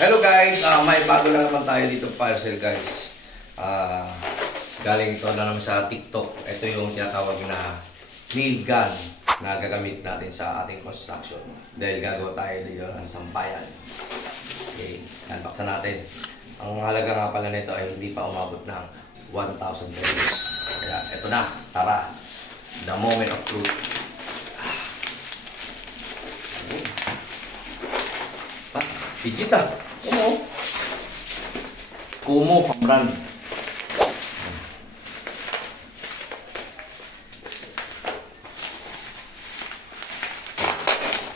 Hello guys, may bago na naman tayo dito parcel guys. Galing ito na naman sa TikTok. Ito yung tinatawag na nail gun na gagamit natin sa ating construction. Dahil gagawa tayo dito ng sampayan. Okay, unboxan natin. Ang halaga nga pala nito ay hindi pa umabot ng 1,000 pesos. Kaya ito na, tara. The moment of truth. Pijit ah. Kumo pamran.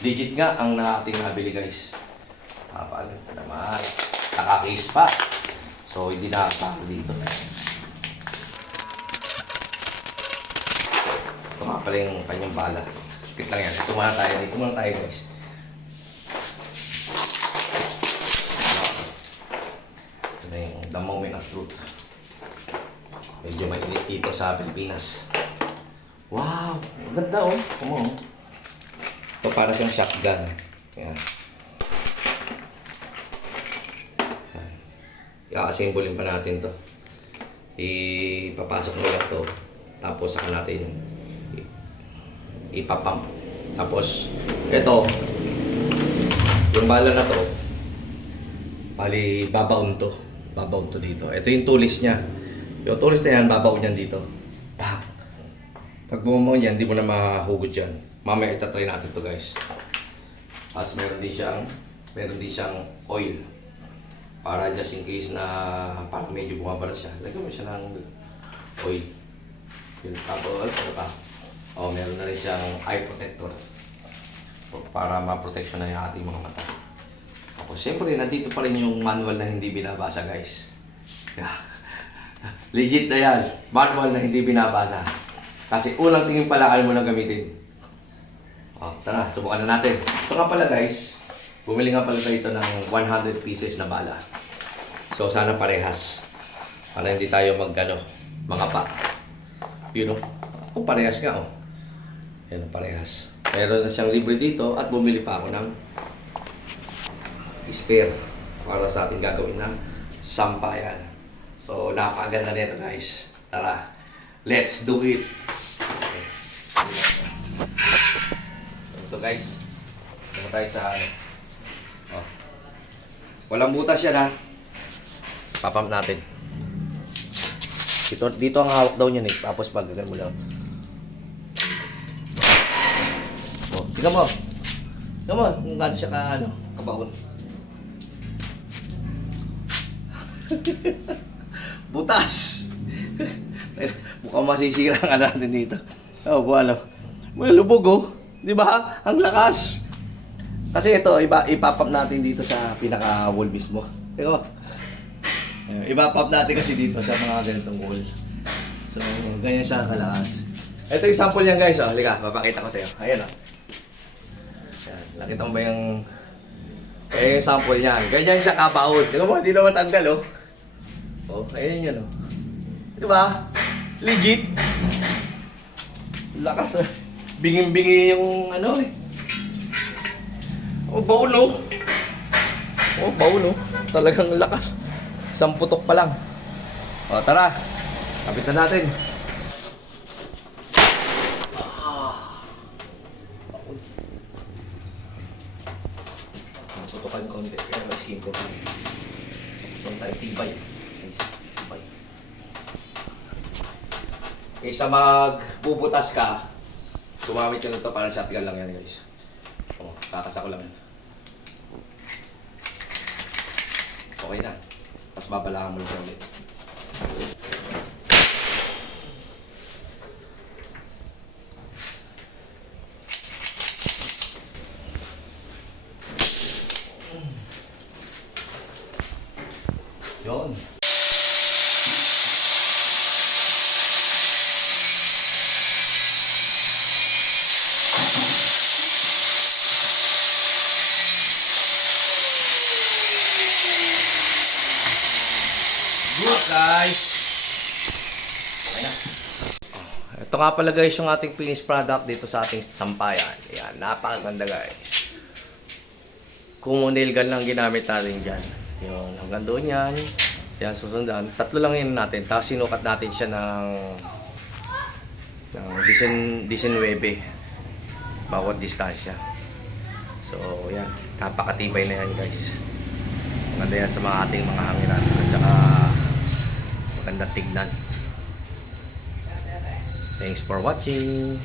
Digit nga ang ating nabili guys. Papalit na naman. Nakakis pa. So hindi nakakapalo dito. Ito nga pala yung kanyang bala. Kit lang yan. Ito muna tayo. Dito muna tayo guys. The moment of truth. Medyo mainit dito sa Pilipinas. Wow! Ganda oh. Kumo. Ito para siyang shotgun. Ayan. I-assemble pa natin to. Ipapasok mo lang to. Tapos saka natin ipapump. Tapos ito yung bala na to bali babaon to. Babaw to dito. Ito yung tulis niya. Yung tulis na yan, babaw niyan dito. Pak! Pag bumabaw yan, hindi mo na mahugot yan. Mamaya itatry natin to guys. Tapos meron din siyang oil. Para just in case na parang medyo bumabara siya. Lagyan mo siya ng oil. Yun, tapos, ano pa? Oh, meron na rin siyang eye protector. Para ma-protection na yung ating mga mata. Ako, siyempre, nandito pa rin yung manual na hindi binabasa, guys. Legit na yan. Manual na hindi binabasa. Kasi unang tingin pala, alam mo na gamitin. O, tara, subukan na natin. Ito nga pala, guys. Bumili nga pala tayo ng 100 pieces na bala. So, sana parehas. Para hindi tayo mangapa. Yun o. Kung parehas nga, o. Yan, parehas. Meron na siyang libre dito at bumili pa ako ng spare para sa ating gagawin na sampayan. So, napakaganda nito guys. Tara, let's do it. Okay. Ito guys. Ito tayo sa oh. Walang butas yan ha. Papump natin. Dito ang hawak daw niyan eh. Tapos pag gagan mo lang. Oh, tingnan mo. Tingnan mo kung gaano siya kabaon. Butas. Mukhang masisira nga natin dito. Oh, buwalo. Malubog oh. Di ba? Ang lakas. Kasi ito, ipapump natin dito sa pinaka-wall mismo. Tingnan mo. Ipapump natin kasi dito sa mga ganitong wall. So, ganyan siya kalakas. Ito yung sample niyan guys. Oh. Halika, papakita ko sa iyo. Ayan oh. Ayan. Nakita mo ba yung yung sample niyan? Ganyan siya kabaon. Tingnan mo, hindi naman tanggal oh. Oh, ayan yun oh. Diba? Legit. Lakas oh. Binging-bingi yung ano eh. Oh, baon oh. Oh, baon oh. Talagang lakas. Isang putok pa lang. O, tara. Kapitan natin. Putukan konti. Kaya may skin ko. So, tayo tibay. Kaysa magbubutas ka, gumamit ka nito para shotgun lang yan guys. O, kakasa ko lang yan. Okay na. Tapos babalahan mo lang ulit. Yun. Good guys. Okay na. Ito nga pala guys yung ating finished product dito sa ating sampayan. Ayan, napakaganda guys. Kumo nail gun lang ginamit natin dyan. Yun, hanggang doon yan. Yan, susundan. 3 lang yun natin. Tapos sinukat natin siya ng 19 bawat distansya. So, yan. Napakatibay na yan, guys. Maganda yan sa mga ating mga hangiran. At saka maganda tignan. Thanks for watching.